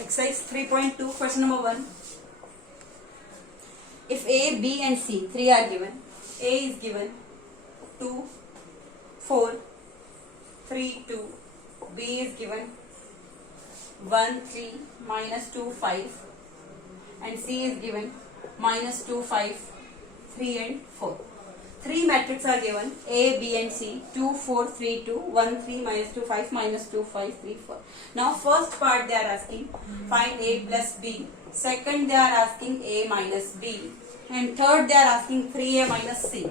Exercise 3.2, question number 1. If A, B and C, 3 are given, A is given 2, 4, 3, 2, B is given 1, 3, minus 2, 5, and C is given minus 2, 5, 3 and 4. 3 matrices are given, A, B and C, 2, 4, 3, 2, 1, 3, minus 2, 5, minus 2, 5, 3, 4. Now first part they are asking, find A plus B. Second they are asking A minus B. And third they are asking 3A minus C.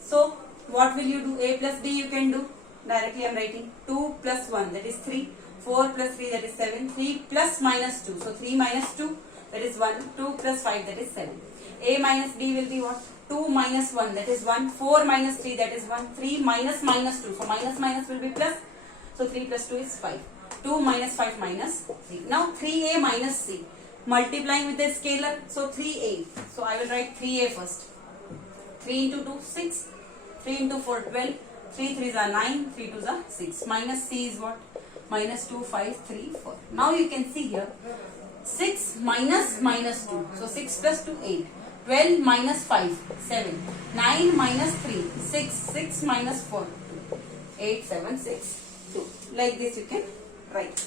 So what will you do? A plus B you can do. Directly I am writing 2 plus 1, that is 3. 4 plus 3, that is 7. 3 plus minus 2. So 3 minus 2, that is 1. 2 plus 5, that is 7. A minus B will be what? 2 minus 1, that is 1. 4 minus 3, that is 1. 3 minus minus 2. So minus minus will be plus. So 3 plus 2 is 5. 2 minus 5 minus 3. Now 3A minus C. Multiplying with the scalar. So 3A. So I will write 3A first. 3 into 2, 6. 3 into 4, 12. 3 3s are 9. 3 2s are 6. Minus C is what? Minus 2, 5, 3, 4. Now you can see here. 6 minus minus 2. So 6 plus 2, 8. 12 minus 5, 7. 9 minus 3, 6. 6 minus 4, 2. 8, 7, 6, 2. Like this you can write.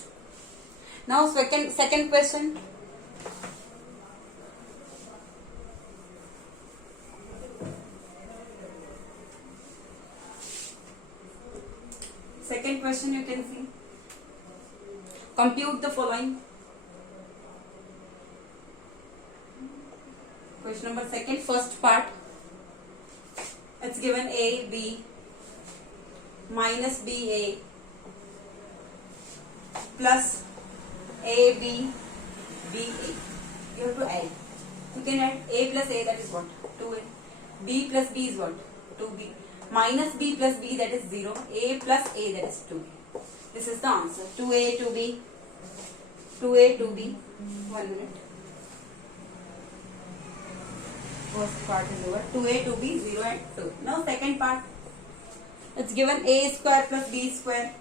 Now second question. Second question you can see. Compute the following. Question number second, first part. It's given A, B, minus B, A, plus A, B, B, A. You have to add. You can add A plus A, that is what? 2A. B plus B is what? 2B. Minus B plus B, that is 0. A plus A, that is 2. This is the answer. 2A, 2B, 2A, 2B. 1 minute. First part is over. 2A, 2B, 0 and 2. Now second part. It's given A square plus B square.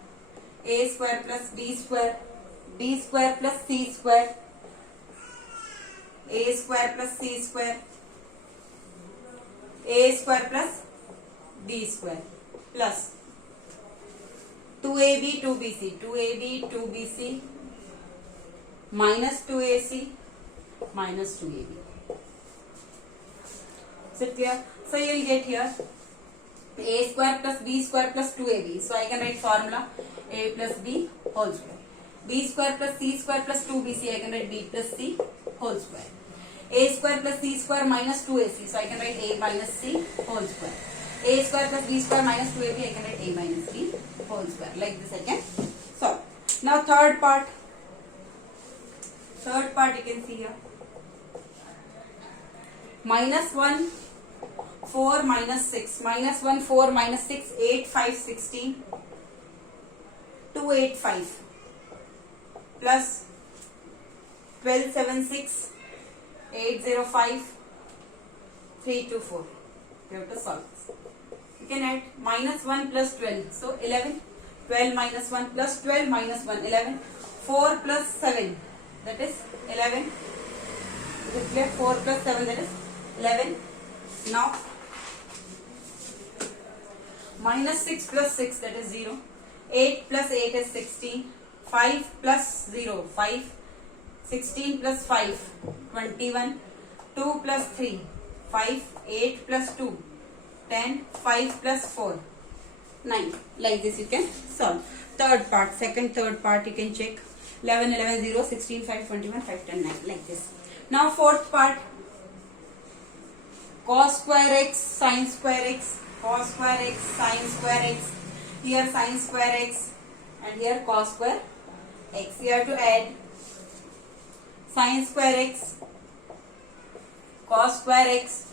A square plus B square. B square plus C square. A square plus C square. A square plus B square. Plus 2AB, 2BC. 2AB, 2BC. Minus 2AC. Minus 2AB. Is it clear? So you will get here A square plus B square plus 2AB. So I can write formula A plus B whole square. B square plus C square plus 2BC. I can write B plus C whole square. A square plus C square minus 2AC. So I can write A minus C whole square. A square plus B square minus 2AB. I can write A minus B whole square. Like this I can solve. Now third part. Third part you can see here. Minus 1. 4 minus 6, minus 1, 4 minus 6, 8, 5, 16, 2, 8, 5, plus 12, 7, 6, 8, 0, 5, 3, 2, 4. You have to solve this. You can add minus 1 plus 12, so 11, 12 minus 1 plus 12 minus 1, 11, 4 plus 7, that is 11, is it clear? 4 plus 7, that is 11. Now minus 6 plus 6, that is 0. 8 plus 8 is 16. 5 plus 0, 5. 16 plus 5, 21. 2 plus 3, 5. 8 plus 2, 10. 5 plus 4, 9. Like this you can solve. Third part, third part you can check. 11, 11, 0, 16, 5, 21, 5, 10, 9. Like this. Now fourth part. Cos square x, sin square x, cos square x, sin square x, here sin square x and here cos square x. You have to add sin square x, cos square x,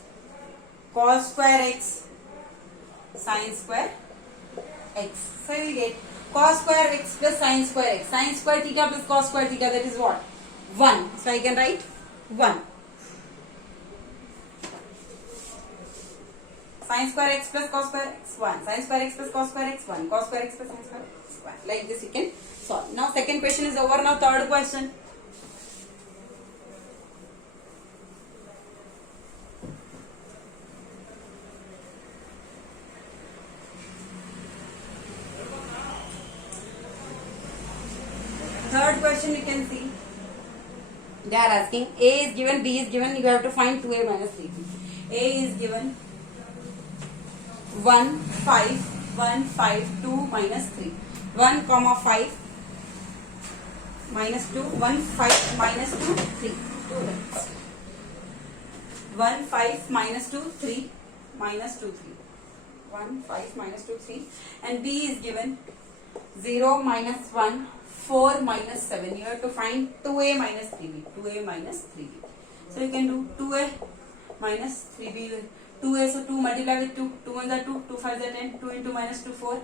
cos square x, sin square x. So you will get cos square x plus sin square x. Sin square theta plus cos square theta, that is what? 1. So I can write 1. Sin square x plus cos square x 1. Sin square x plus cos square x 1. Cos square x plus sin square x square. Like this you can solve. Now second question is over. Now third question. Third question you can see. They are asking A is given, B is given. You have to find 2A minus 3B. A is given 1, 5, 1, 5, 2 minus 3. 1, 5 minus 2, 1, 5 minus 2, 3. 1, 5 minus 2, 3 minus 2, 3. 1, 5 minus 2, 3. And B is given 0 minus 1, 4 minus 7. You have to find 2A minus 3B. 2A minus 3B. So you can do 2A minus 3B. 2A, so 2 multiply with 2. 2 1s are 2, 2 5s are 10. 2 into minus 2, 4.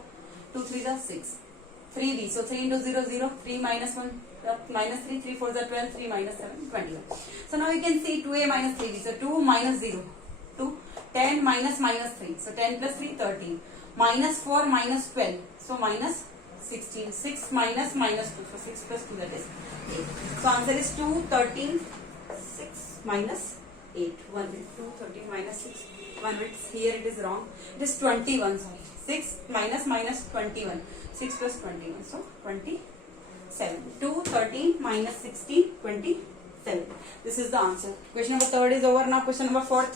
2 3s are 6. 3B, so 3 into 0, 0. 3 minus 1, minus 3. 3 4s are 12. 3 minus 7, 21. So now you can see 2A minus 3B. So 2 minus 0, 2. 10 minus minus 3. So 10 plus 3, 13. Minus 4 minus 12. So minus 16. 6 minus minus 2. So 6 plus 2, that is 8. So answer is 2, 13, 6 minus 8. 1 with 2, 13 minus 6. 1 with, here it is wrong. It is 21, sorry. 6 minus minus 21. 6 plus 21. So 27. 2, 13 minus 16, 27. This is the answer. Question number 3 is over. Now question number 4.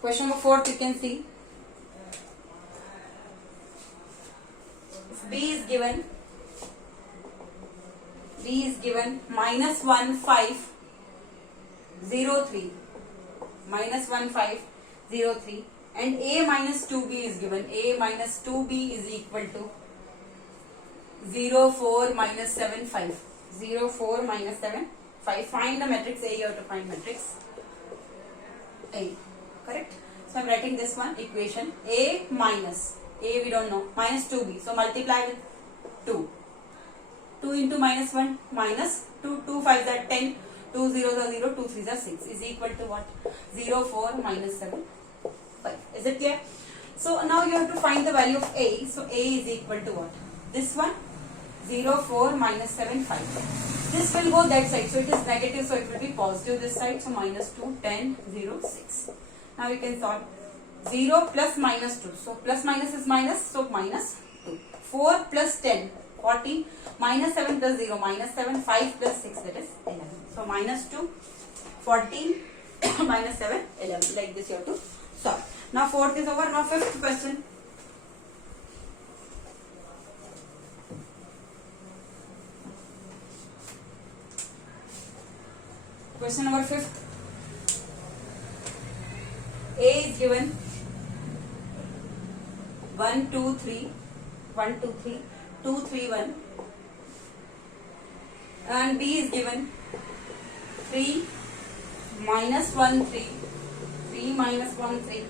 Question number 4 you can see. If B is given minus 1, 5, 0, 3. Minus 1, 5, 0, 3. And A minus 2B is given. A minus 2B is equal to 0, 4 minus 7, 5. 0, 4 minus 7, 5. Find the matrix A. You have to find matrix A. Correct? So I am writing this one equation. A minus, A we don't know, minus 2B. So multiply with 2. 2 into minus 1 minus 2. 2 5s are 10. 2 zeros are 0. 2 3s are 6. Is equal to what? 0, 4 minus 7, 5. Is it clear? So now you have to find the value of A. So A is equal to what? This one, 0, 4 minus 7, 5. This will go that side. So it is negative. So it will be positive this side. So minus 2, 10, 0, 6. Now you can solve 0 plus minus 2. So plus minus is minus. So minus 2. 4 plus 10, 14. Minus 7 plus 0, minus 7. 5 plus 6, that is 11. So minus 2, 14, minus 7, 11. Like this you have to solve. Now fourth is over. Now fifth question. Question number 5. A is given 1, 2, 3, 1, 2, 3, 2, 3, 1. And B is given 3, minus 1, 3, 3 minus 1, 3,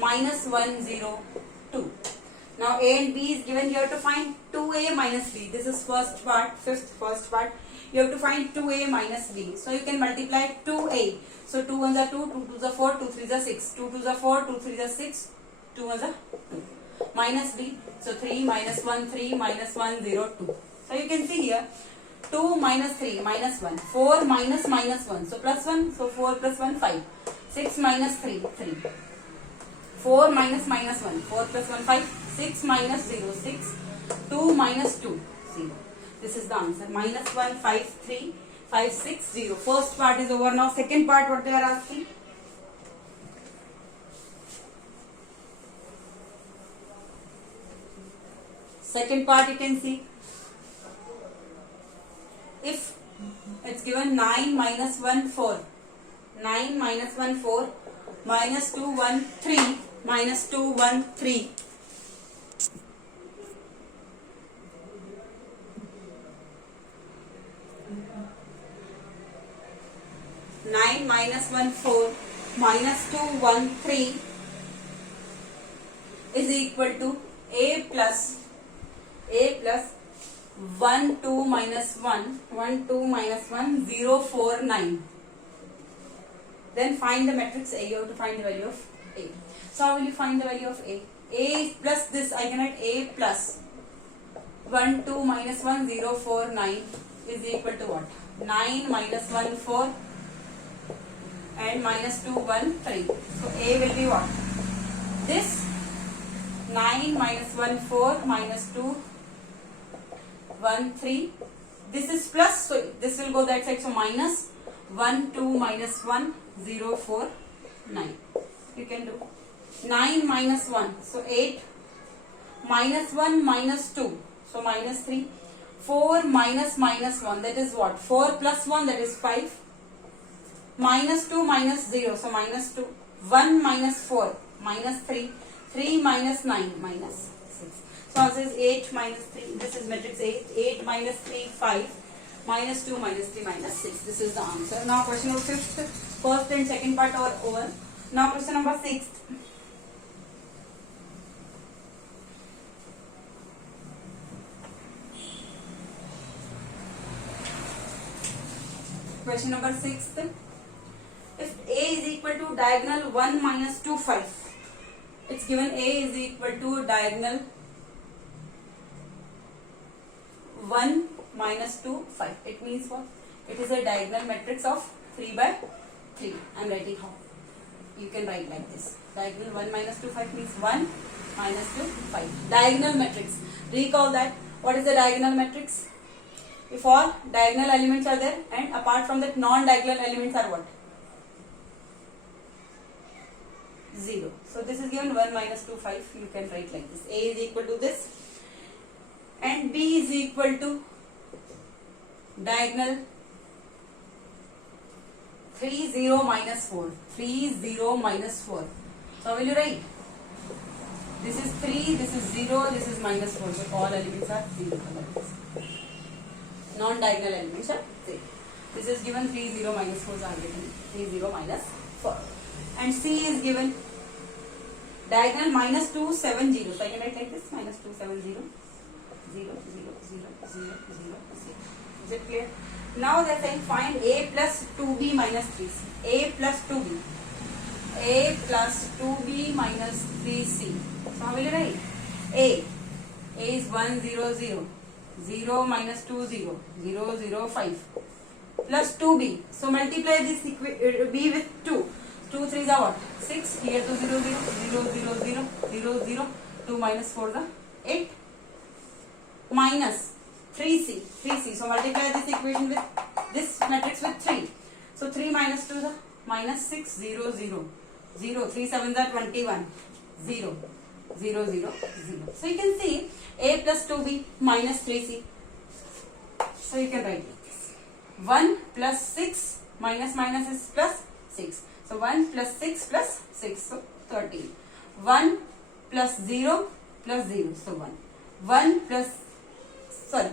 minus 1, 0, 2. Now A and B is given. You have to find 2A minus B. This is first part, first part. You have to find 2A minus B. So you can multiply 2A. So 2 1s are 2, 2 2s are 4, 2 3s are 6, 2 2s are 4, 2 3s are 6, 2 1s are 2. Minus B. So 3 minus 1, 3 minus 1, 0, 2. So you can see here 2 minus 3 minus 1, 4 minus minus 1. So plus 1. So 4 plus 1, 5. 6 minus 3, 3. 4 minus minus 1, 4 plus 1, 5. 6 minus 0, 6. 2 minus 2, 0. This is the answer. Minus 1, 5, 3, 5, 6, 0. First part is over. Now second part, what they are asking. Second part you can see. If it's given 9 minus 1, 4. 9 minus 1, 4. Minus 2, 1, 3. Minus 2, 1, 3. 9 minus 1, 4, minus 2, 1, 3 is equal to A plus 1, 2 minus 1, 1, 2 minus 1, 0, 4, 9. Then find the matrix A. You have to find the value of A. So how will you find the value of A? A plus this, I can write A plus 1, 2 minus 1, 0, 4, 9 is equal to what? 9 minus 1, 4 and minus 2, 1, 3. So A will be what? This 9 minus 1, 4 minus 2, 1, 3. This is plus, so this will go that side. So minus 1, 2 minus 1, 0, 4, 9. You can do 9 minus 1. So 8 minus 1 minus 2. So minus 3. 4 minus 1. That is what? 4 plus 1, that is 5. Minus 2 minus 0. So minus 2. 1 minus 4. Minus 3. 3 minus 9. Minus 6. So answer is 8 minus 3. This is matrix 8. 8 minus 3, 5. Minus 2 minus 3 minus 6. This is the answer. Now question number 5th. First and second part are over. Now question number 6th. Question number 6th. If A is equal to diagonal 1 minus 2, 5. It's given A is equal to diagonal 1 minus 2, 5. It means what? It is a diagonal matrix of 3 by 3. I am writing how. You can write like this. Diagonal 1 minus 2, 5 means 1 minus 2, 5. Diagonal matrix. Recall that. What is the diagonal matrix? If all diagonal elements are there and apart from that non-diagonal elements are what? 0. So this is given 1 minus 2, 5. You can write like this. A is equal to this and B is equal to diagonal 3, 0 minus 4. 3, 0 minus 4. So how will you write? This is 3, this is 0, this is minus 4. So all elements are 0. Non-diagonal elements are 0. This is given 3, 0 minus 4 are given 3, 0 minus 4. And C is given diagonal minus 2, 7, 0. So I can write like this, minus 2, 7, 0. 0, 0, 0, 0, 0, 0. Is it clear? Now they are saying find A plus 2B minus 3C. A plus 2B. A plus 2B minus 3C. So how will you write? A is 1, 0, 0. 0 minus 2, 0. 0, 0, 5. Plus 2B. So multiply this B with 2. 2 3s are what? 6. Here 2 0 0 0 0 0 0 0. 2 minus 4 the 8. Minus 3C. 3C. So multiply this equation with this matrix with 3. So 3 minus 2 the minus 6 0 0 0. 3 7 the 21 0 0 0 0. So you can see A plus 2B minus 3C. So you can write like this. 1 plus 6 minus minus is plus 6. So 1 plus 6 plus 6. So 13. 1 plus 0 plus 0. So 1. 1 plus, sorry,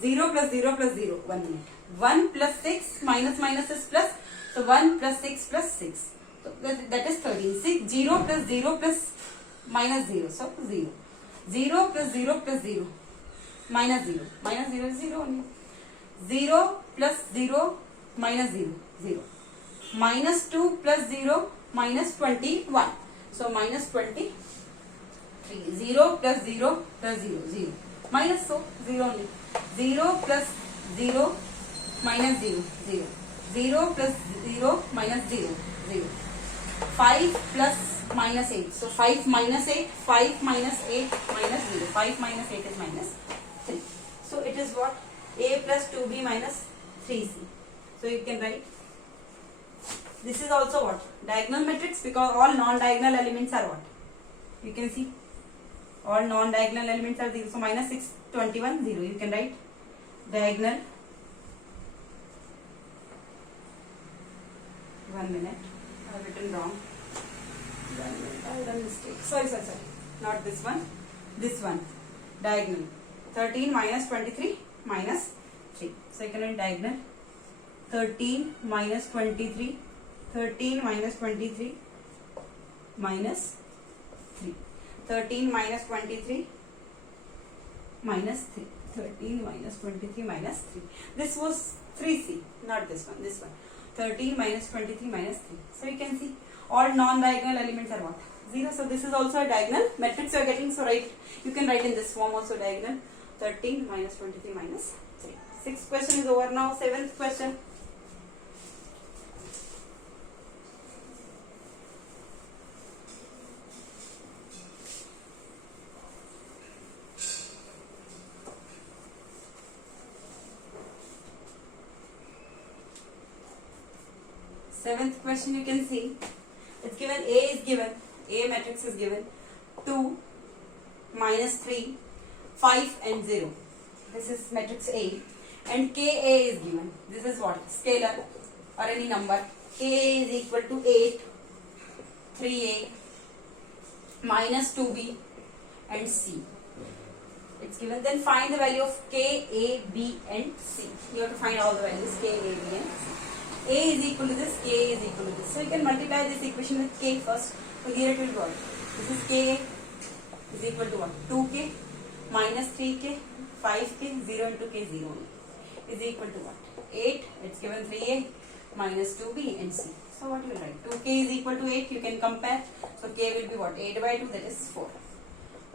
0 plus 0 plus 0. 1 minute. 1 plus 6 minus minus is plus. So 1 plus 6 plus 6. So that is 13. 6, 0 plus 0 plus minus 0. So 0. 0 plus 0 plus 0. Minus 0. Minus 0 is 0 only. 0 plus 0 minus 0. 0. Minus 2 plus 0 minus 21. So minus 23. 0 plus 0 plus 0. 0. Minus, so 0 only. 0 plus 0 minus 0. 0. 0 plus 0 minus 0. 0. 5 plus minus 8. So 5 minus 8. 5 minus 8 minus 0. 5 minus 8 is minus 3. So it is what? A plus 2B minus 3C. So you can write. This is also what? Diagonal matrix, because all non-diagonal elements are what? You can see. All non-diagonal elements are 0. So minus 6, 21, 0. You can write diagonal. 1 minute. I have written wrong. 1 minute. I have done mistake. Sorry. Not this one. This one. Diagonal. 13 minus 23 minus 3. So you can write diagonal. 13 minus 23. 13 minus 23 minus 3. 13 minus 23 minus 3. 13 minus 23 minus 3. This was 3C, not this one, this one. 13 minus 23 minus 3. So you can see all non-diagonal elements are what? 0. So this is also a diagonal matrix you are getting. So write, you can write in this form also diagonal. 13 minus 23 minus 3. Sixth question is over now. Seventh question. Seventh question you can see, it's given A is given, A matrix is given, 2, minus 3, 5 and 0. This is matrix A, and Ka is given. This is what? Scalar or any number. Ka is equal to 8, 3A, minus 2B and C. It's given. Then find the value of K, A, B and C. You have to find all the values K, A, B and C. A is equal to this, K is equal to this. So you can multiply this equation with K first. So here it will be what? This is K is equal to what? 2K minus 3K, 5K, 0 into K, 0 is equal to what? 8, it's given 3A minus 2B and C. So what you will write? 2K is equal to 8, you can compare. So K will be what? 8 by 2, that is 4.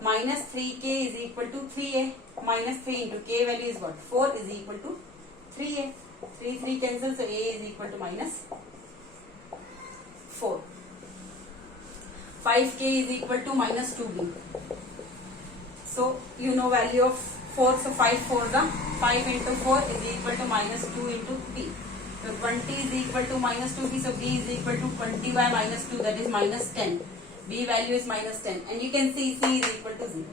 Minus 3K is equal to 3A minus 3 into K value is what? 4 is equal to 3A. 3 cancels, so A is equal to minus 4. 5K is equal to minus 2B. So you know value of 4, so 5 4 the 5 into 4 is equal to minus 2 into B. So 20 is equal to minus 2B, so B is equal to 20 by minus 2, that is minus 10. B value is minus 10, and you can see C is equal to 0.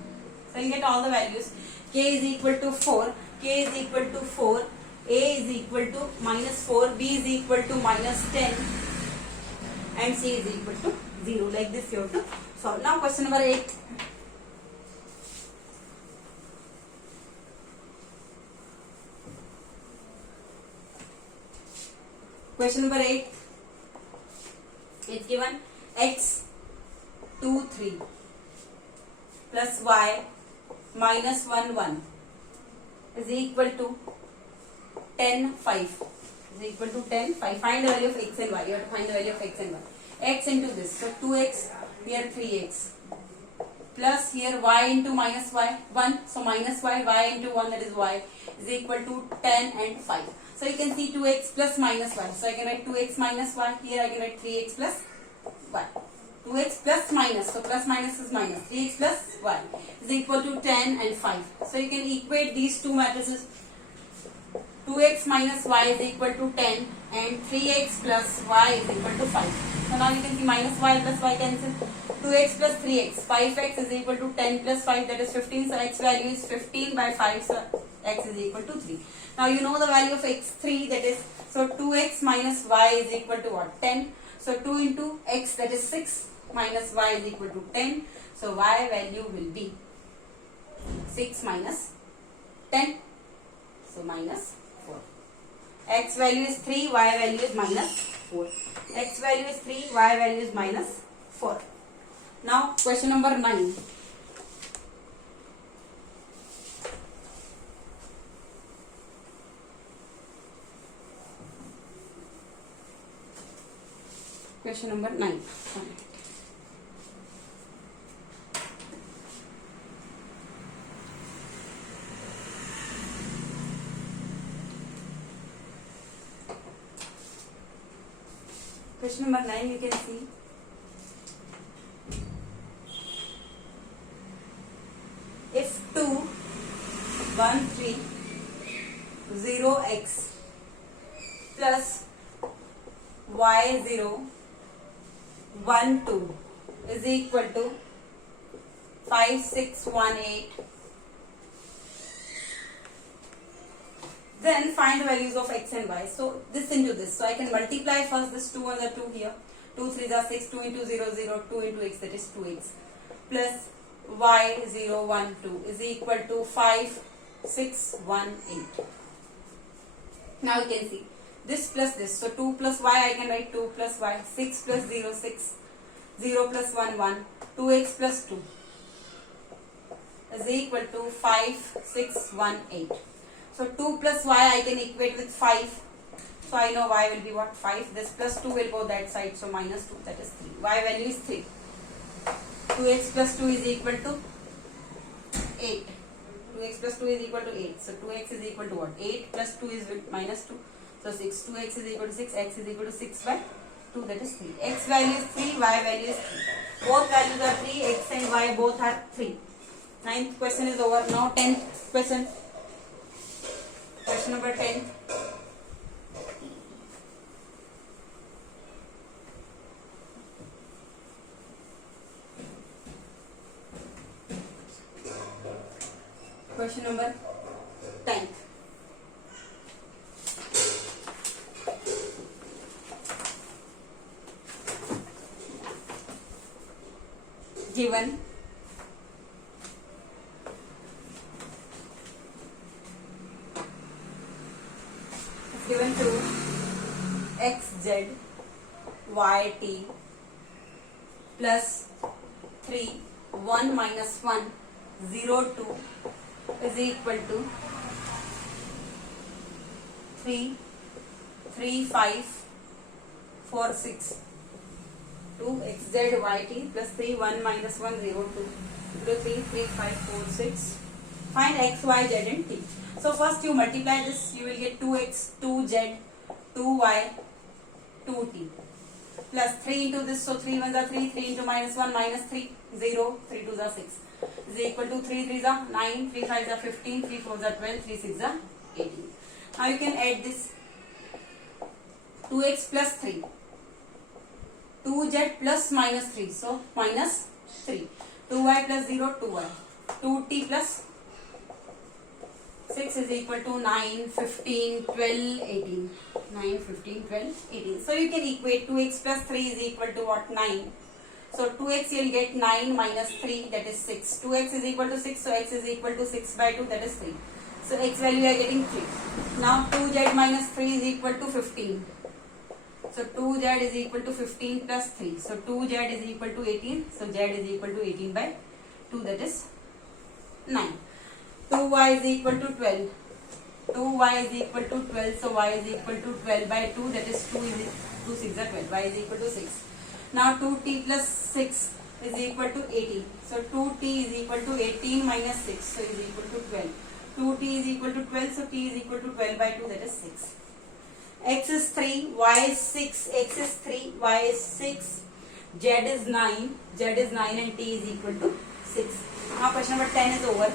So you get all the values. K is equal to 4, K is equal to 4, A is equal to minus 4, B is equal to minus 10 and C is equal to 0. Like this you have to solve. Now question number 8. Question number 8. It's given x 2 3 plus y minus 1 1 is equal to 10 5 is equal to 10 5. Find the value of x and y. You have to find the value of x and y. X into this, so 2x, here 3x, plus here y into minus y 1, so minus y into 1, that is y, is equal to 10 and 5. So you can see 2x plus minus y, so I can write 2x minus y, here I can write 3x plus y. 2x plus minus, so plus minus is minus, 3x plus y is equal to 10 and 5. So you can equate these two matrices. 2x minus y is equal to 10 and 3x plus y is equal to 5. So now you can see minus y plus y cancel. 2x plus 3x, 5x is equal to 10 plus 5, that is 15. So x value is 15 by 5, so x is equal to 3. Now you know the value of x3, that is, so 2x minus y is equal to what? 10. So 2 into x, that is 6, minus y is equal to 10. So y value will be 6 minus 10. So minus 4. X value is 3, y value is minus 4. X value is 3, y value is minus 4. Now question number 9. Question number 9. Question number 9, you can see if 2 1 3 0 x plus y 0 1 2 is equal to 5 6 1 8, then find the values of x and y. So this into this, so I can multiply first this 2 and the 2 here. 2 3s are 6, 2 into 0 0, 2 into x, that is 2x, plus y 0 1 2 is equal to 5 6 1 8. Now you can see this plus this, so 2 plus y I can write 2 plus y, 6 plus 0 6, 0 plus 1 1, 2x plus 2 is equal to 5 6 1 8. So 2 plus y I can equate with 5. So I know y will be what? 5. This plus 2 will go that side. So minus 2, that is 3. Y value is 3. 2x plus 2 is equal to 8. 2x plus 2 is equal to 8. So 2x is equal to what? 8 plus 2 is minus 2. So 6. 2x is equal to 6. X is equal to 6 by 2, that is 3. X value is 3, y value is 3. Both values are 3, x and y both are 3. 9th question is over. Now 10th question. Question number 10. Question number 10. Given to xz yt plus 3 1 minus 1 0 2 is equal to 3 3 5 4 6. 2 xz yt plus 3 1 minus 1 0 2 into 3 3 5 4 6. Find x, y, z and t. So first you multiply this, you will get 2x 2z 2y 2t plus 3 into this. So 3 1s are 3, 3 into minus 1 minus 3 0, 3 2s are 6 is equal to 3 3s are 9, 3 5s are 15, 3 4s are 12, 3 6s are 18. Now you can add this 2x plus 3, 2z plus minus 3, so minus 3, 2y plus 0, 2y, 2t plus 6 is equal to 9, 15, 12, 18. 9, 15, 12, 18. So you can equate 2x plus 3 is equal to what? 9. So 2x you will get 9 minus 3, that is 6. 2x is equal to 6, so x is equal to 6 by 2, that is 3. So x value you are getting 3. Now 2z minus 3 is equal to 15. So 2z is equal to 15 plus 3. So 2z is equal to 18. So z is equal to 18 by 2, that is 9. 2y is equal to 12. 2y is equal to 12. So y is equal to 12 by 2, that is 2 6 are 12. Y is equal to 6. Now 2t plus 6 is equal to 18. So 2t is equal to 18 minus 6. So is equal to 12. 2t is equal to 12. So t is equal to 12 by 2, that is 6. X is 3, y is 6, x is 3, y is 6, z is 9, and t is equal to 6. Now question number 10 is over.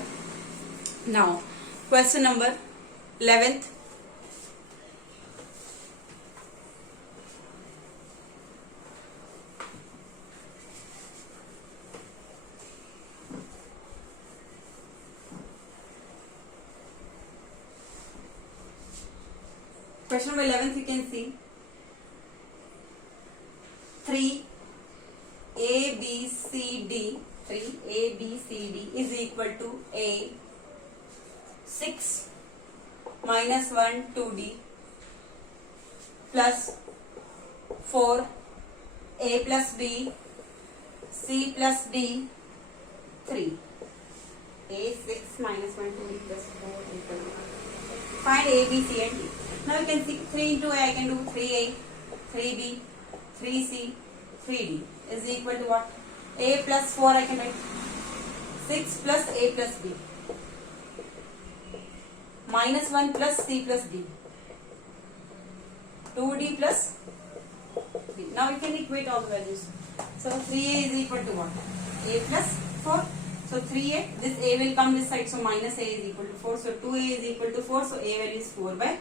Now question number 11th. Question number 11th you can see 3 a b c d is equal to a 6 minus 1 2d plus 4 a plus b c plus d 3. A 6 minus 1 2d plus 4 equal to. Find a, b, c and d. Now you can see 3 into a I can do 3a, 3b, 3c, 3d is equal to what? A plus 4 I can write 6 plus a plus b minus 1 plus c plus d 2d plus b. Now you can equate all the values. So 3a is equal to what? A plus 4. So 3a, this a will come this side, so minus a is equal to 4. So 2a is equal to 4, so a value is 4 by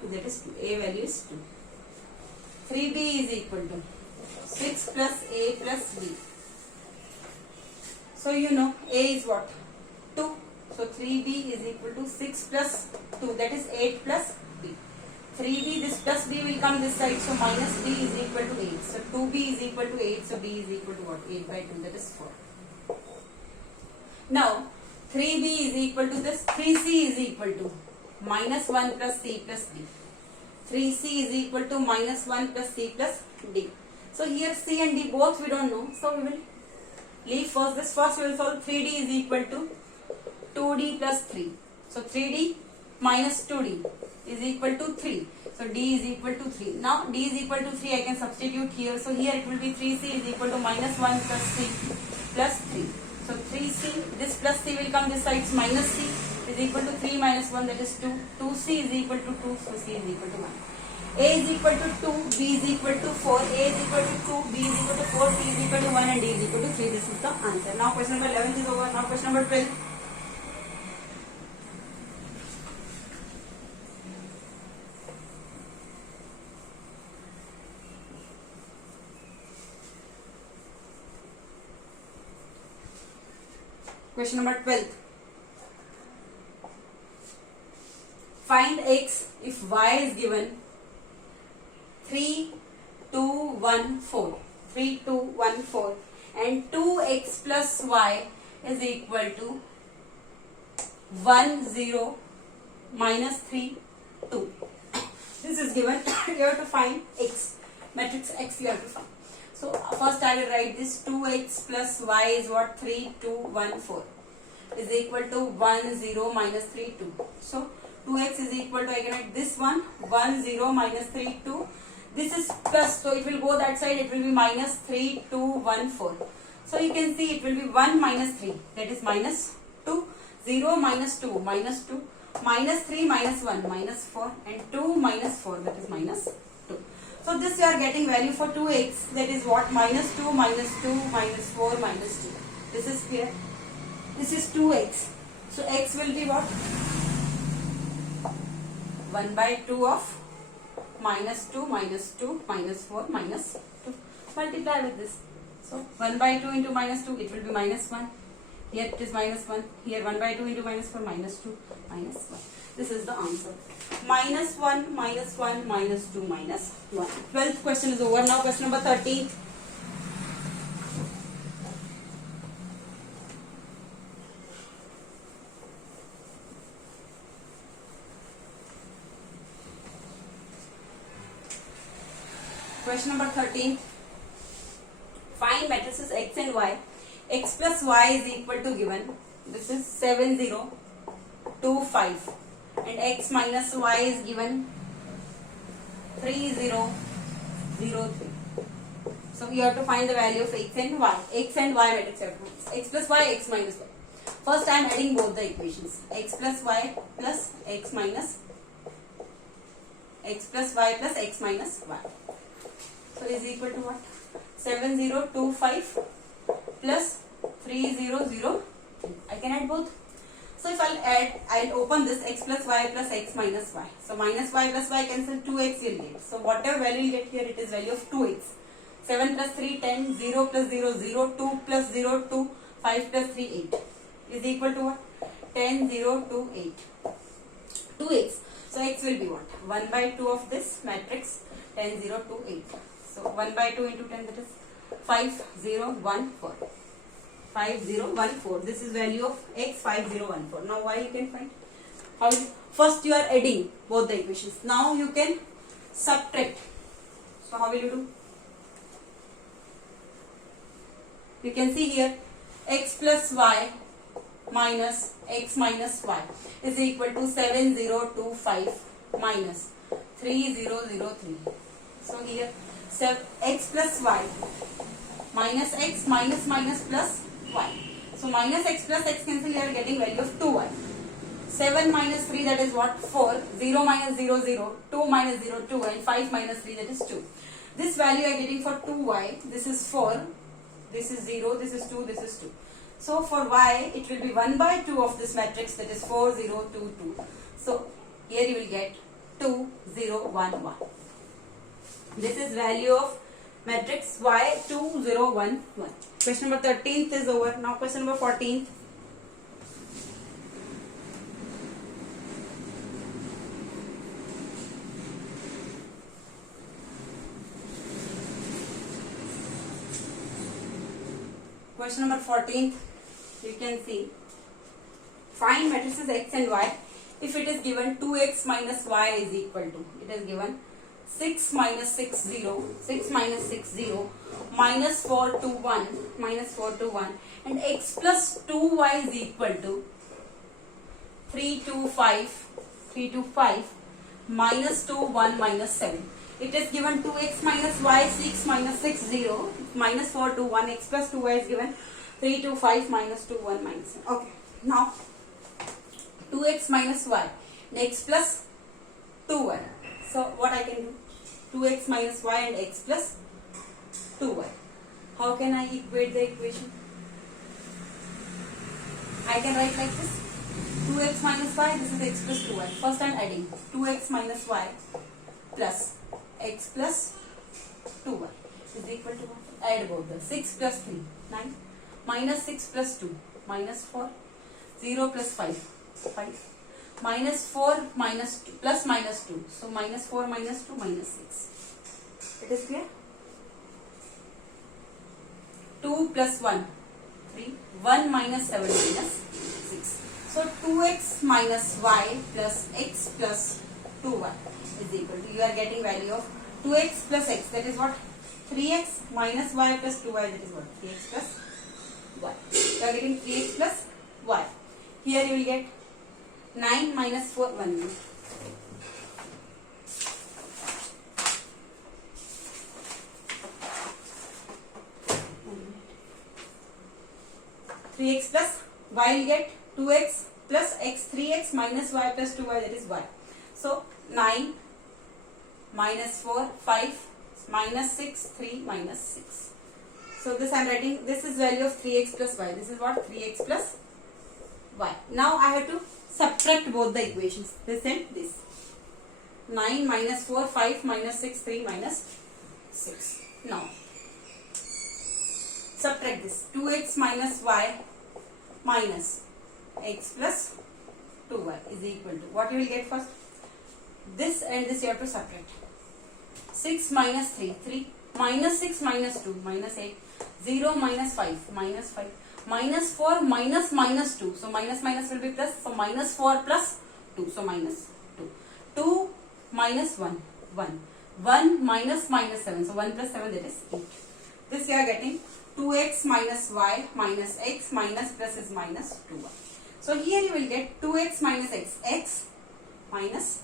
2, that is 2. A value is 2. 3b is equal to 6 plus a plus b. So you know a is what? 2. So 3b is equal to 6 plus 2, that is 8 plus b. 3b, this plus b will come this side, so minus b is equal to 8. So 2b is equal to 8, so b is equal to what? 8 by 2, that is 4. Now 3b is equal to this, 3c is equal to minus 1 plus c plus d. 3c is equal to minus 1 plus c plus d. So here c and d both we don't know, so we will leave first this. First we will solve 3d is equal to 2d plus 3. So 3d minus 2d is equal to 3. So d is equal to 3. Now d is equal to 3 I can substitute here. So here it will be 3c is equal to minus 1 plus c plus 3. So 3c, this plus c will come this side, it's minus c is equal to 3 minus 1, that is 2. 2c is equal to 2, so c is equal to 1. A is equal to 2, B is equal to 4, A is equal to 2, B is equal to 4, C is equal to 1 and D is equal to 3. This is the answer. Now question number 11 is over. Now question number 12. Question number 12. Find x if y is given 3, 2, 1, 4. 3, 2, 1, 4. And 2x plus y is equal to 1, 0, minus 3, 2. This is given. You have to find x. Matrix x you have to find. So first I will write this 2x plus y is what? 3, 2, 1, 4 is equal to 1, 0, minus 3, 2. So 2x is equal to, I can write this one, 1, 0, minus 3, 2. This is plus, so it will go that side, it will be minus 3, 2, 1, 4. So you can see it will be 1 minus 3, that is minus 2, 0 minus 2, minus 2, minus 3 minus 1, minus 4, and 2 minus 4, that is minus 2. So this you are getting value for 2x, that is what? Minus 2, minus 2, minus 4, minus 2. This is clear. This is 2x. So x will be what? 1 by 2 of minus 2, minus 2, minus 4, minus 2. Multiply with this. So 1 by 2 into minus 2, it will be minus 1. Here it is minus 1. Here 1 by 2 into minus 4, minus 2, minus 1. This is the answer. Minus 1, minus 1, minus 2, minus 1. 12th question is over. Now question number 13. Question number 13. Find matrices x and y. X plus y is equal to given. This is 7, 0, 2, 5. And x minus y is given 3, 0, 0, 3. So you have to find the value of x and y. X and y matrix. X plus y, x minus y. First I am adding both the equations. X plus y plus x minus x plus y plus x minus y. So is equal to what? 7025 plus 3003. I can add both. So if I'll add, I'll open this x plus y plus x minus y. So minus y plus y cancel, 2x will get. So whatever value you get here, it is value of 2x. 7 plus 3, 10, 0 plus 0, 0, 2 plus 0, 2, 5 plus 3, 8. Is equal to what? 10, 0, 2, 8. 2x. So x will be what? 1 by 2 of this matrix, 10, 0, 2, 8. So 1 by 2 into 10, that is 5, 0, 1, 4. 5, 0, 1, 4. This is value of x, 5, 0, 1, 4. Now y you can find? How is, first you are adding both the equations. Now you can subtract. So how will you do? You can see here x plus y minus x minus y is equal to 7025 minus 3003. So here x plus y minus x minus minus plus y. So minus x plus x cancel, you are getting value of 2y. 7 minus 3, that is what? 4. 0 minus 0, 0. 2 minus 0, 2. And 5 minus 3, that is 2. This value I am getting for 2y. This is 4. This is 0. This is 2. This is 2. So for y, it will be 1 by 2 of this matrix, that is 4, 0, 2, 2. So here you will get 2, 0, 1, 1. This is value of matrix y 2, 0, 1, 1. Question number 13th is over. Now question number 14th. Question number 14th. You can see. Find matrices x and y. If it is given 2x minus y is equal to, it is given 6 minus 6, 0, 6 minus 6, 0, minus 4 to 1, minus 4 to 1, and x plus 2y is equal to 3 to 5, 3 to 5, minus 2, 1, minus 7. It is given 2x minus y, 6 minus 6, 0, minus 4 to 1, x plus 2y is given 3, 2, 5, minus 2, 1, minus 1. Okay. Now, 2x minus y and x plus 2y. So, what I can do? 2x minus y and x plus 2y. How can I equate the equation? I can write like this. 2x minus y, this is x plus 2y. First I am adding 2x minus y plus x plus 2y is equal to what? Add both the 6 plus 3, 9, minus 6 plus 2, minus 4, 0 plus 5, 5, minus 4 minus 2, plus minus 2. So minus 4 minus 2 minus 6. It is clear? 2 plus 1, 3, 1 minus 7 minus 6. So 2x minus y plus x plus 2y is equal to, you are getting value of 2x plus x, that is what? 3x minus y plus 2y, that is what? 3x plus y. You are getting 3x plus y. Here you will get 9 minus 4, 1 minute. 3x plus y will get 2x plus x, 3x minus y plus 2y, that is y. So 9 minus 4, 5, minus 6, 3, minus 6. So this I am writing, this is value of 3x plus y. This is what? 3x plus y. Now I have to subtract both the equations, this and this. 9 minus 4, 5, minus 6, 3, minus 6. Now subtract this. 2x minus y minus x plus 2y is equal to, what you will get first? This and this you have to subtract. 6 minus 3, 3, minus 6 minus 2, minus 8, 0 minus 5, minus 5, minus 4 minus minus 2. So minus minus will be plus. So minus 4 plus 2. So minus 2. 2 minus 1, 1. 1 minus minus 7. So 1 plus 7, that is 8. This you are getting 2x minus y minus x minus plus is minus 2y. So here you will get 2x minus x, x minus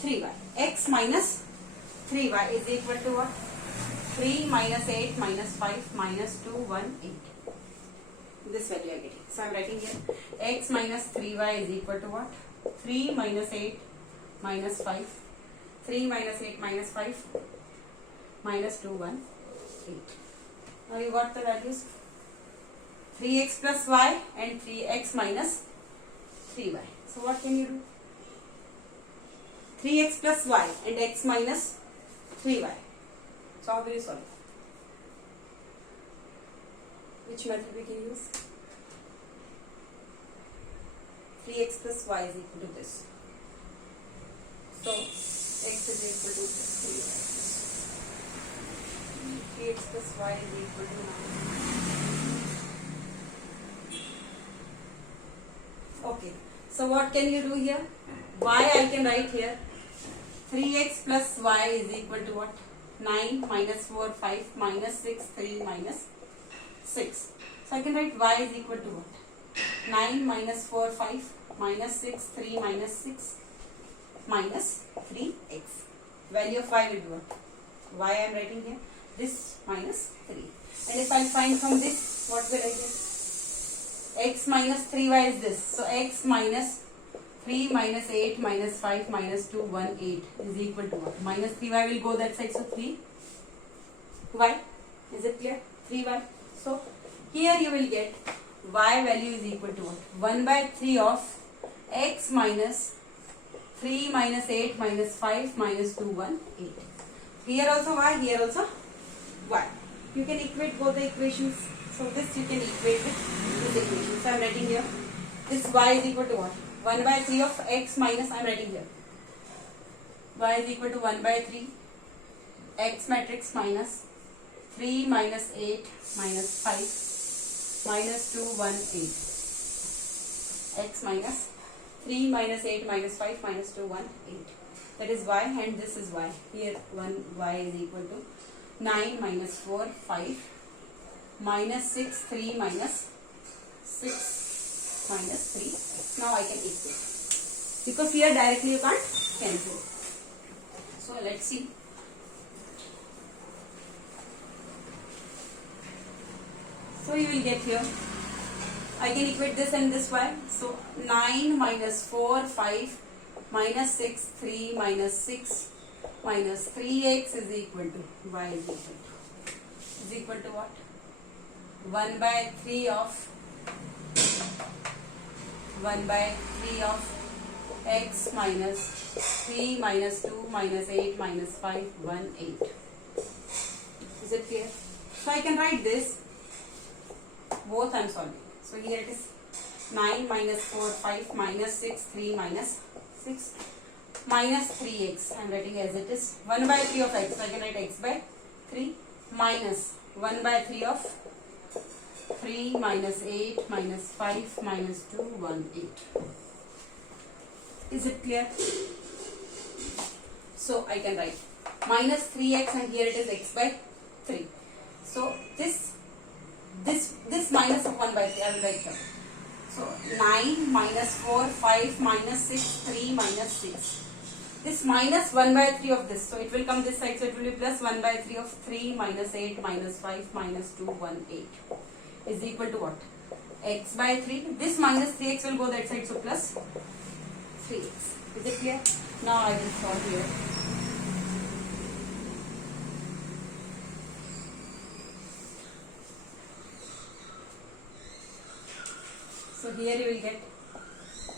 3y. X minus 3y is equal to what? 3 minus 8 minus 5 minus 2, 1, 8. This value I am getting. So I am writing here x minus 3y is equal to what? 3 minus 8 minus 5. 3 minus 8 minus 5 minus 2, 1, 8. Now you got the values. 3x plus y and 3x minus 3y. So what can you do? 3x plus y and x minus 3y. So how will you solve? Which method we can use? 3x plus y is equal to this. So x is equal to 3y. 3x plus y is equal to 9. Okay. So what can you do here? Y I can write here. 3x plus y is equal to what? 9 minus 4, 5 minus 6, 3 minus 6. So I can write y is equal to what? 9 minus 4, 5 minus 6, 3 minus 6 minus 3x. Value of y will be what? Y I am writing here. This minus 3. And if I find from this, what will I get? X minus 3y is this. So x minus 3 minus 8 minus 5 minus 2, 1, 8 is equal to what? Minus 3y will go that side. So 3y. Is it clear? 3y. So here you will get y value is equal to what? 1 by 3 of x minus 3 minus 8 minus 5 minus 2, 1, 8. Here also y, here also y. You can equate both the equations. So this you can equate with this equation. So I am writing here. This y is equal to what? 1 by 3 of x minus, I am writing here. Y is equal to 1 by 3 x matrix minus 3 minus 8 minus 5 minus 2, 1, 8. X minus 3 minus 8 minus 5 minus 2, 1, 8. That is y and this is y. Here y is equal to 9 minus 4, 5 minus 6, 3 minus 6 minus 3. Now I can equate. Because here directly you can't cancel. So let's see. So you will get here, I can equate this and this y. So 9 minus 4, 5 minus 6, 3 minus 6 minus 3x is equal to y is equal to what? 1 by 3 of x minus 3 minus 2 minus 8 minus 5, 1, 8. Is it clear? So I can write this, both I am solving. So here it is 9 minus 4, 5 minus 6, 3 minus 6 minus 3x. I am writing as it is. 1 by 3 of x. So I can write x by 3 minus 1 by 3 of 3 minus 8 minus 5 minus 2, 1, 8. Is it clear? So I can write minus 3x and here it is x by 3. So this minus of 1 by 3 I will write here. So 9 minus 4, 5 minus 6, 3 minus 6. This minus 1 by 3 of this. So it will come this side. So it will be plus 1 by 3 of 3 minus 8 minus 5 minus 2, 1, 8 is equal to what? X by 3. This minus 3x will go that side. So plus 3x. Is it clear? Now I will solve here. So here you will get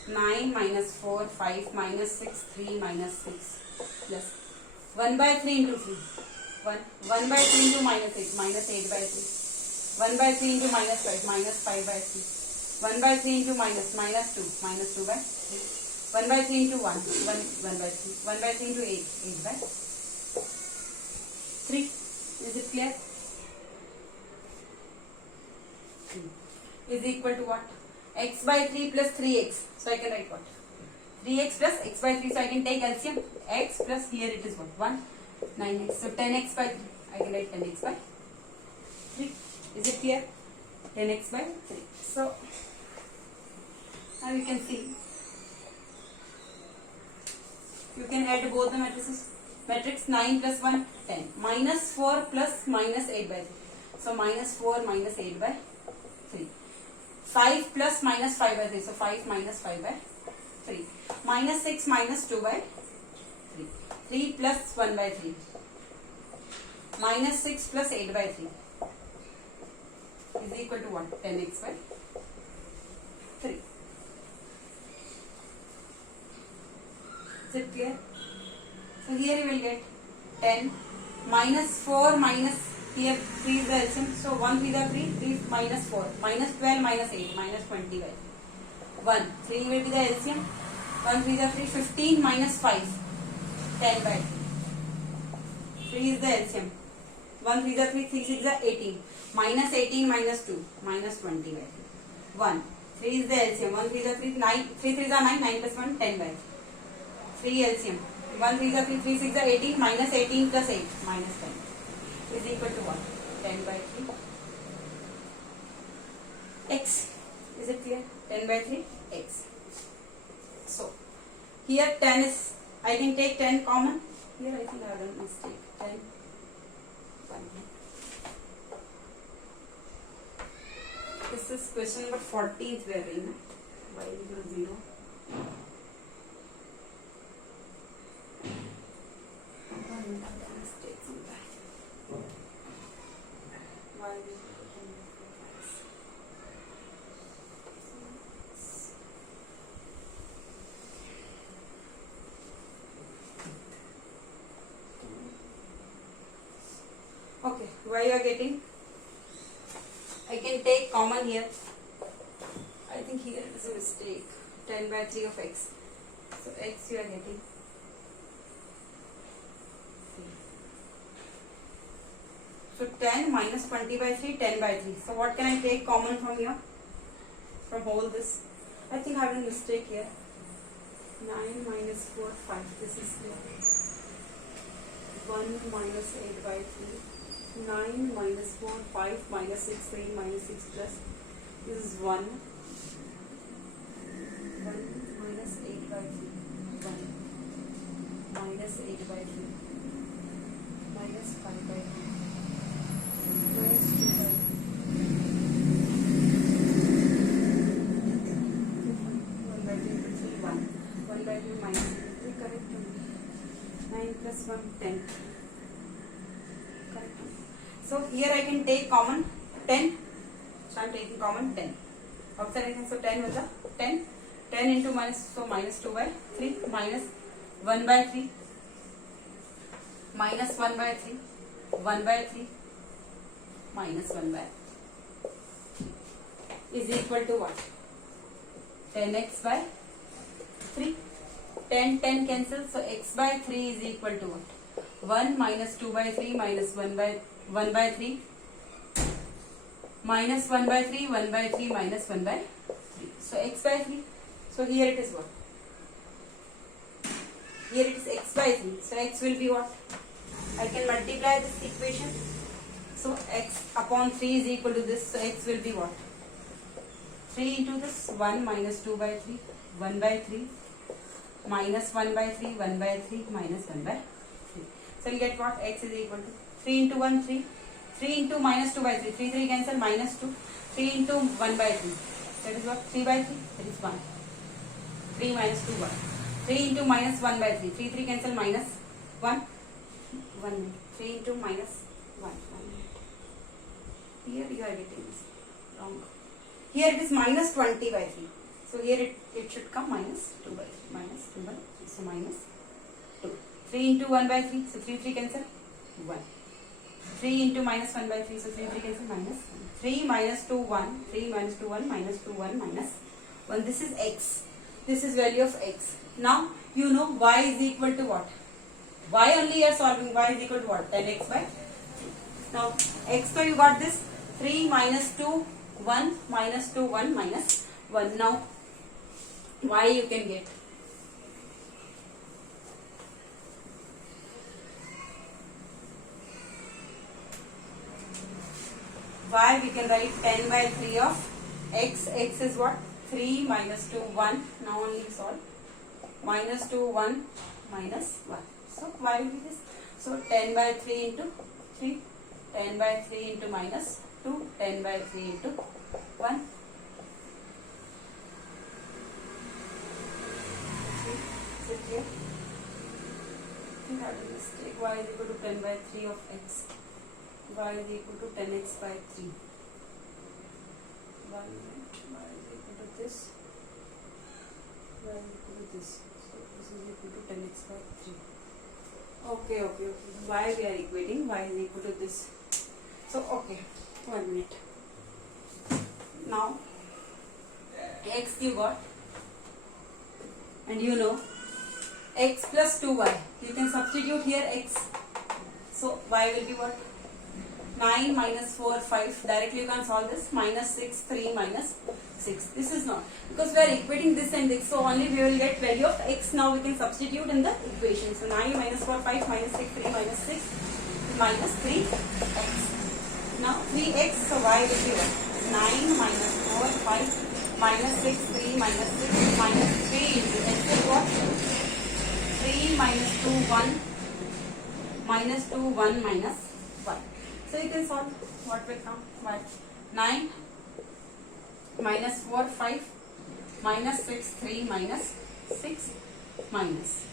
9 minus 4, 5 minus 6, 3 minus 6 plus 1 by 3 into 3. 1 by 3 into minus 8, minus 8 by 3. 1 by 3 into minus 5, minus 5 by 3. 1 by 3 into minus 2, minus 2 by 3. 1 by 3 into 1 by 3. 1 by 3 into 8, 8 by 3. Is it clear? Is equal to what? X by 3 plus 3x. So I can write what? 3x plus x by 3. So I can take LCM. X plus here it is what? 1, 9x. So 10x by 3. I can write 10x by 3. Is it clear? 10x by 3. So now you can see. You can add both the matrices. Matrix 9 plus 1, 10. Minus 4 plus minus 8 by 3. So minus 4 minus 8 by 3. 5 plus minus 5 by 3. So 5 minus 5 by 3. Minus 6 minus 2 by 3. 3 plus 1 by 3. Minus 6 plus 8 by 3 is equal to what? 10x by 3. Is it clear? So here you will get 10 minus 4 minus here 3 is the LCM. So 1 3 the 3, 3 minus 4, minus 12 minus 8, minus 20 by 1. 3 will be the LCM. 1 3 the 3, 15 minus 5, 10 by 3. 3 is the LCM. 1 3 the 3, 3 6 the 18. Minus 18 minus 2, minus 20 by 1. 3 is the LCM. 1 3 the 3, 9, 3 3 the 9, 9 plus 1, 10 by 3 LCM. 1 3 the 3, 3 6 the 18, minus 18 plus 8, minus 10 is equal to what? 10 by 3 x. Is it clear? 10 by 3 x. So here 10 is, I can take 10 common. Here I think I have done a mistake. 10. 1. This is question number 14th we are doing. Y equal to 0. Okay, why you are getting? I can take common here. I think here it is a mistake. 10 by 3 of x. So x you are getting. So 10 minus 20 by 3, 10 by 3. So what can I take common from here? From whole this. I think I have a mistake here. 9 minus 4, 5. This is here. 1 minus 8 by 3. 9 minus 4, 5 minus 6, 3 minus 6 plus. This is 1. 1 minus 8 by 3. 1 minus 8 by 3. Minus 5 by 3. Minus 2 by 3. में minus correct 9 plus 1 10 correct. So here I can take common 10. So I am taking common 10. Outside I can, so 10 was 10. 10 into minus, so minus 2 by 3 minus 1 by 3 minus 1 by 3 1 by 3 minus 1 by 3 is equal to what? 10x by 3. 10 cancel, so x by 3 is equal to what? 1 minus 2 by 3 minus 1 by 3 minus 1 by 3 1 by 3 minus 1 by 3. So x by 3. So here it is what? Here it is x by 3. So x will be what? I can multiply this equation. So x upon 3 is equal to this. So x will be what? 3 into this 1 minus 2 by 3 1 by 3 minus 1 by 3 1 by 3 minus 1 by 3. So we'll get what? X is equal to 3 into 1 3. 3 into minus 2 by 3. 3 cancel, minus 2. 3 into 1 by 3. That is what? 3 by 3. That is 1. 3 minus 2 1. 3 into minus 1 by 3. 3 cancel, minus 1. 1 minute. 3 into minus 1. 1 minute. Here you are getting this wrong. Here it is minus 20 by 3. So here it should come minus 2 by 3. Minus 2 by 3. So minus 2. 3 into 1 by 3. So 3 cancel. 1. 3 into minus 1 by 3. So 3 cancel, minus 1. 3 minus 2 1. 3 minus 2 1 minus 2 1 minus 1. This is x. This is value of x. Now you know y is equal to what? Y only you are solving. Y is equal to what? 10x by 3. Now x, so you got this 3 minus 2 1 minus 2 1 minus 1. Now y you can get. Y we can write 10 by 3 of x. X is what? 3 minus 2 1. Now only solve. Minus 2 1 minus 1. So y will be this. So 10 by 3 into 3. 10 by 3 into minus 2. 10 by 3 into 1. Is it clear? You have a mistake. Y is equal to 10 by 3 of x. Y is equal to 10x by 3. 1 minute. Y is equal to this. Y is equal to this. So this is equal to 10x by 3. Okay. Y we are equating. Y is equal to this. So okay. 1 minute. Now x you got. And you know x plus 2y. You can substitute here x. So y will be what? 9 minus 4 5. Directly you can solve this. Minus 6 3 minus 6. This is not, because we are equating this and this, so only we will get value of x. Now we can substitute in the equation. So 9 minus 4 5 minus 6 3 minus 6 minus 3x. Now 3x, so y will be what? 9 minus 4 5 minus 6 3 minus 6 minus 3 into x is what? 3 minus 2 1 minus 2 1 minus 1. So you can solve. What will come? What? 9 minus 4 5 minus 6 3 minus 6 minus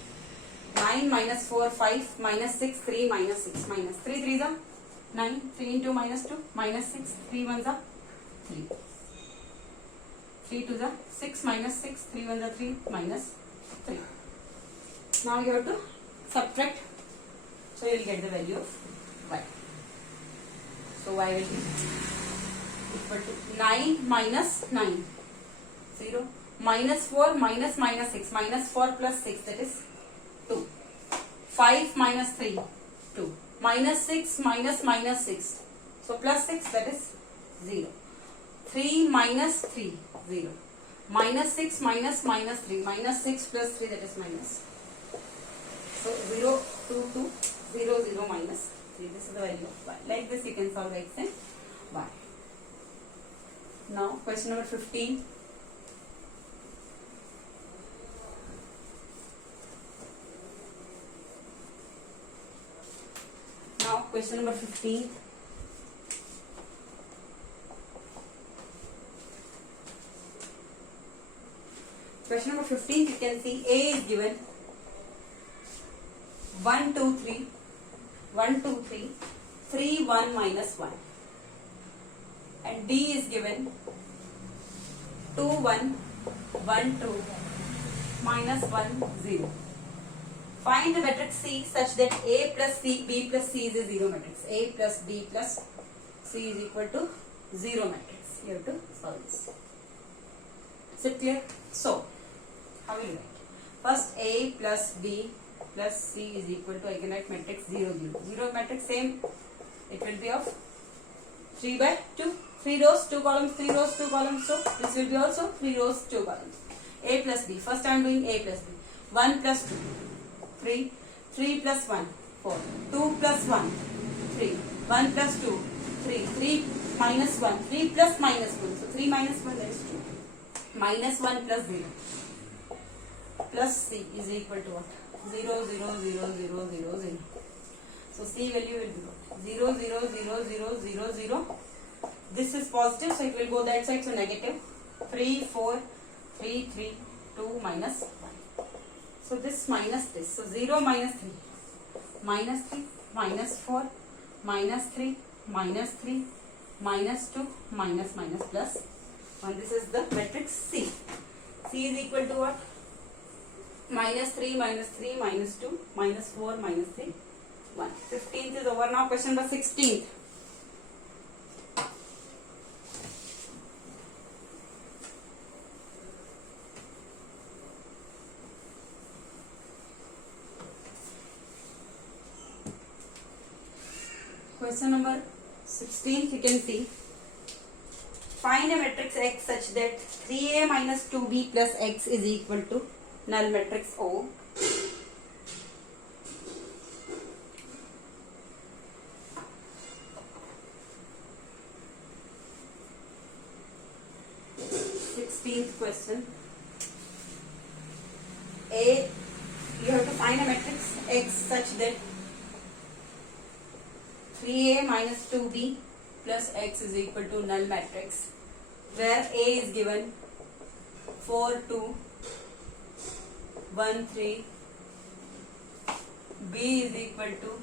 9 minus 4 5 minus 6 3 minus 6 minus 3 3 is 9. 3 into minus 2 minus 6. 3 1s are 3. 3 2s are 6 minus 6. 3 1s are 3 minus 3. Now you have to subtract. So you will get the value of y. So y will be equal to 9 minus 9. 0. Minus 4 minus minus 6. Minus 4 plus 6, that is 2. 5 minus 3. 2. Minus 6 minus minus 6. So plus 6, that is 0. 3 minus 3. 0. Minus 6 minus minus 3. Minus 6 plus 3, that is minus. So 0 2 2 0 0 minus 3. This is the value of y. Like this you can solve x and y. Now question number 15. Now question number 15. Question number 15th, you can see A is given 1, 2, 3, 1, 2, 3, 3, 1 minus 1. And D is given 2, 1, 1, 2, minus 1, 0. Find the matrix C such that A plus C, B plus C is a 0 matrix. A plus B plus C is equal to 0 matrix. You have to solve this. Is it clear? So, how will you write? First, A plus B plus C is equal to, I can write matrix 0, 0. 0 matrix, same. It will be of 3 by 2. 3 rows, 2 columns, 3 rows, 2 columns. So, this will be also 3 rows, 2 columns. A plus B. First I am doing A plus B. 1 plus 2. 3. 3 plus 1. 4. 2 plus 1. 3. 1 plus 2. 3. 3 minus 1. 3 plus minus 1. So, 3 minus 1, that is 2. Minus 1 plus 0. Plus C is equal to what? 0, 0, 0, 0, 0, 0. So, C value will be what? 0, 0, 0, 0, 0, 0. This is positive, so it will go that side, so negative. 3, 4, 3, 3, 2, minus 1. So, this minus this. So, 0 minus 3. Minus 3, minus 4, minus 3, minus 3, minus 2, minus plus 1. This is the matrix C. C is equal to what? Minus 3, minus 3, minus 2, minus 4, minus 3, 1. 15th is over. Now question number 16th. Question number 16th, you can see. Find a matrix X such that 3A minus 2B plus X is equal to null matrix O. Question. A, you have to find a matrix X such that 3A minus 2B plus X is equal to null matrix, where A is given 4, 2, 1, 3, B is equal to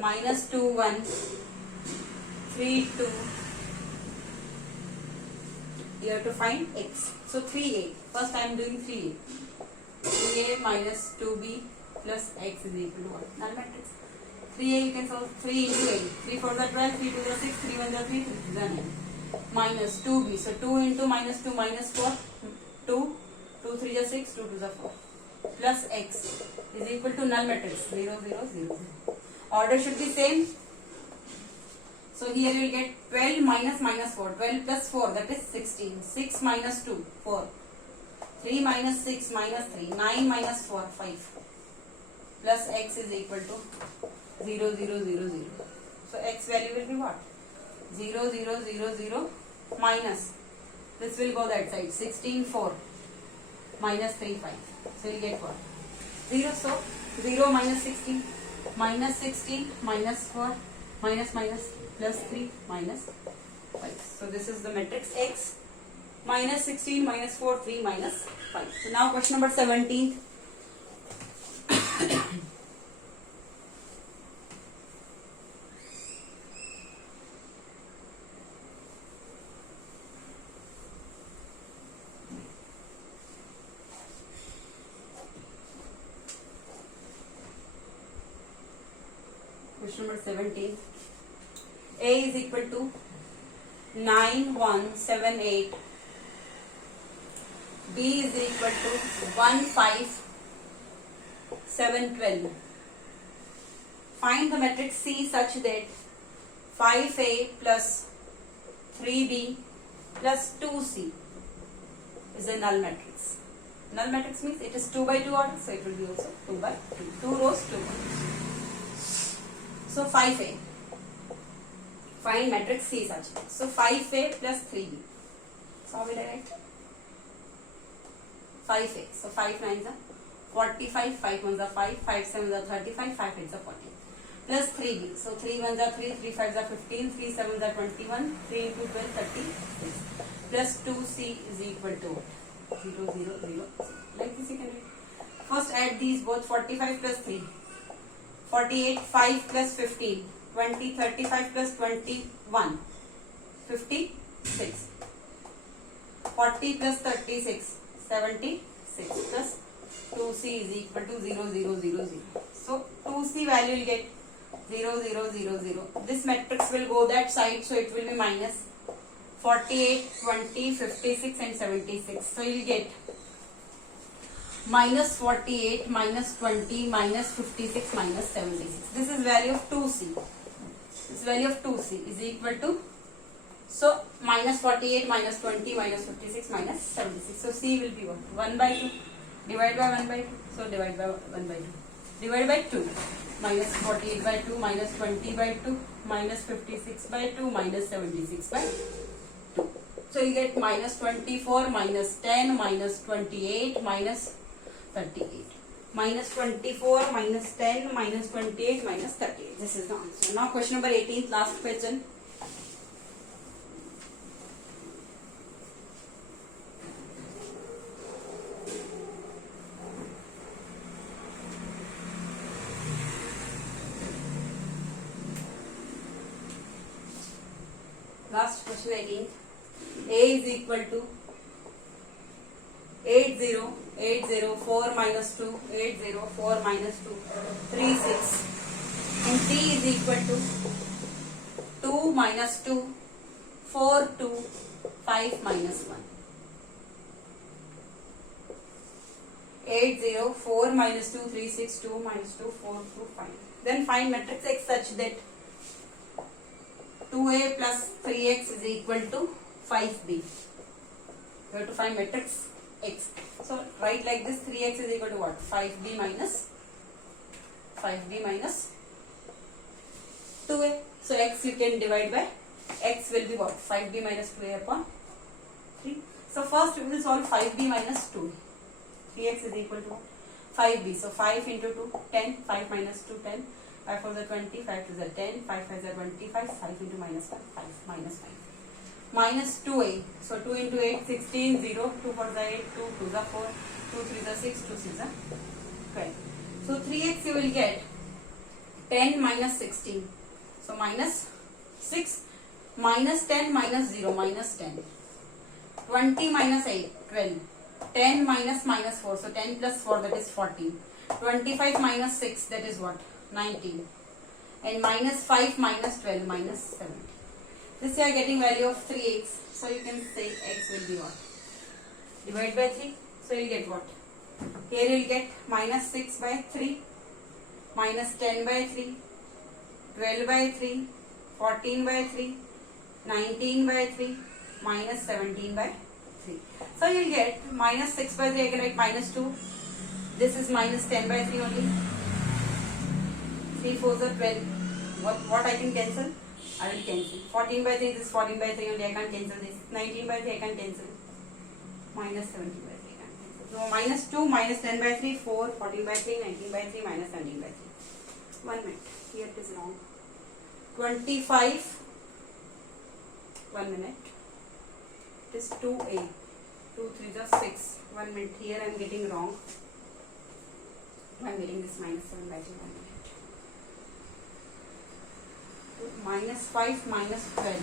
minus 2, 1, 3, 2. You have to find X. So 3A. First I am doing 3A. 3A minus 2B plus X is equal to what? Null matrix. 3A you can solve 3 into 8. 3 4 are 12, 3 2 are 6, 3 1 are 3, 3 is 9. Minus 2B. So 2 into minus 2 minus 4. 2. 2 3 are 6, 2 2 are 4. Plus X is equal to null matrix. 0 0 0 0. Order should be same. So here you will get 12 minus minus 4. 12 plus 4, that is 16. 6 minus 2, 4. 3 minus 6 minus 3. 9 minus 4, 5. Plus X is equal to 0 0 0 0. So X value will be what? 0 0 0 0 minus. This will go that side. 16 4 minus 3 5. So you will get what? 0. So 0 minus 16 minus 16 minus 4 minus minus plus 3 minus 5. So this is the matrix X. Minus 16 minus 4 3 minus 5. So now question number 17. Question number 17. A is equal to 9 1 7 8. B is equal to 1 5 7 12. Find the matrix C such that 5A plus 3B plus 2C is a null matrix. Null matrix means it is 2 by 2 order, so it will be also 2 by 2. 2 rows, 2 columns. So 5A. Find matrix C such that. So 5A plus 3B. So how will I write? 5A. So 5 9s are 45, 5 1s are 5, 5 7s are 35, 5 8s are 40. Plus 3B. So 3 1s are 3, 3 5s are 15, 3 7s are 21, 3 into 12, 36. Plus 2C is equal to 0, 0, 0. Like this you can write. First add these both. 45 plus 3. 48, 5 plus 15. 20, 35 plus 21. 56. 40 plus 36. 76 plus 2c is equal to 0, 0, 0, 0. So 2c value will get 0, 0, 0, 0. This matrix will go that side, so it will be minus 48, 20, 56 and 76. So you will get minus 48, minus 20, minus 56, minus 76. This is value of 2c. This value of 2c is equal to, so minus 48, minus 20, minus 56, minus 76. So c will be what? 1 by 2. Divide by 1 by 2. So divide by 1 by 2. Divide by 2. Minus 48 by 2, minus 20 by 2, minus 56 by 2, minus 76 by 2. So you get minus 24, minus 10, minus 28, minus 38. Minus 24, minus 10, minus 28, minus 38. This is the answer. Now question number 18, last question. Last question 18. A is equal to 80, 80, 4 minus 2, 80, 4 minus 2, 36. And T is equal to 2 minus 2, 4, 2, 5 minus 1. 80, 4 minus 2, 36, 2 minus 2, 4, 2, 5. Then find matrix X such that 2a plus 3x is equal to 5b. We have to find matrix X. So write like this, 3x is equal to what? 5b minus 2a. So x you can divide by, x will be what? 5b minus 2a upon 3. So first we will solve 5b minus 2a. 3x is equal to 5b. So 5 into 2, 10. 5 minus 2, 10. 5 4 is 20, 5 2 is 10, 5 5 is 25, 5 into minus 1, 5, minus 5. Minus 2a. So 2 into 8, 16, 0, 2 4 is 8, 2 2 is 4, 2 3 is 6, 2 6 is 12. So 3x you will get 10 minus 16. So minus 6, minus 10, minus 0, minus 10. 20 minus 8, 12. 10 minus minus 4, so 10 plus 4, that is 14. 25 minus 6, that is what? 19. And minus 5 minus 12, minus 7. This you are getting value of 3x. So you can say x will be what? Divide by 3. So you will get what? Here you will get minus 6 by 3, minus 10 by 3, 12 by 3, 14 by 3, 19 by 3, minus 17 by 3. So you will get minus 6 by 3, I can write minus 2. This is minus 10 by 3 only. 3 4 is 12. What I can cancel? I will cancel. 14 by 3, this is 14 by 3 only, I can't cancel this. 19 by 3, I can cancel. Minus 17 by 3, I can cancel. So minus 2, minus 10 by 3, 4, 14 by 3, 19 by 3, minus 17 by 3. 1 minute. Here it is wrong. 25. 1 minute. It is 2a. 2 3 is 6. 1 minute. Here I am getting wrong. I am getting this minus 7 by 3. 1 minute. Minus 5 minus 12.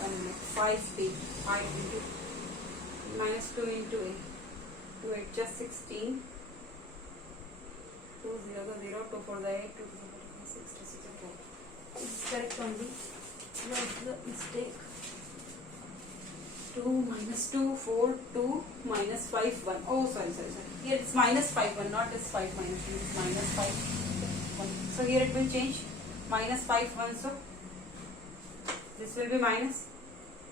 1 minute. 5b. 5 into minus 2 into a. 2 8 just 16. 2 0 0 2 4 the 8 2 2 6 2 6 4. This is correct only. What's the mistake? 2 minus 2 4 2 minus 5 1. Oh sorry. Here it's minus 5 1, not this 5 minus 2. It's minus 5 1. So here it will change. Minus 5 1, so this will be minus,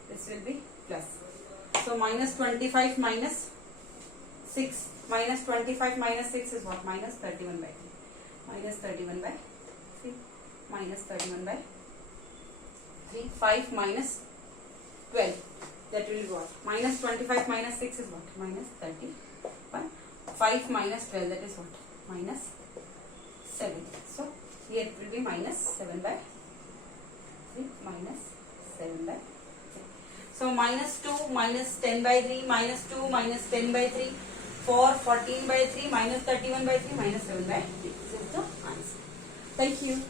this will be plus. So minus 25 minus 6, minus 25 minus 6 is what? Minus 31 by 3. Minus 31 by 3. Minus 31 by 3. 5 minus 12. That will be what? Minus 25 minus 6 is what? Minus 31. 5 minus 12, that is what? Minus 7. So here it will be minus 7 by 3, minus 7 by 3. So minus 2 minus 10 by 3 minus 2 minus 10 by 3 4 14 by 3 minus 31 by 3 minus 7 by 3. This is the answer. Thank you.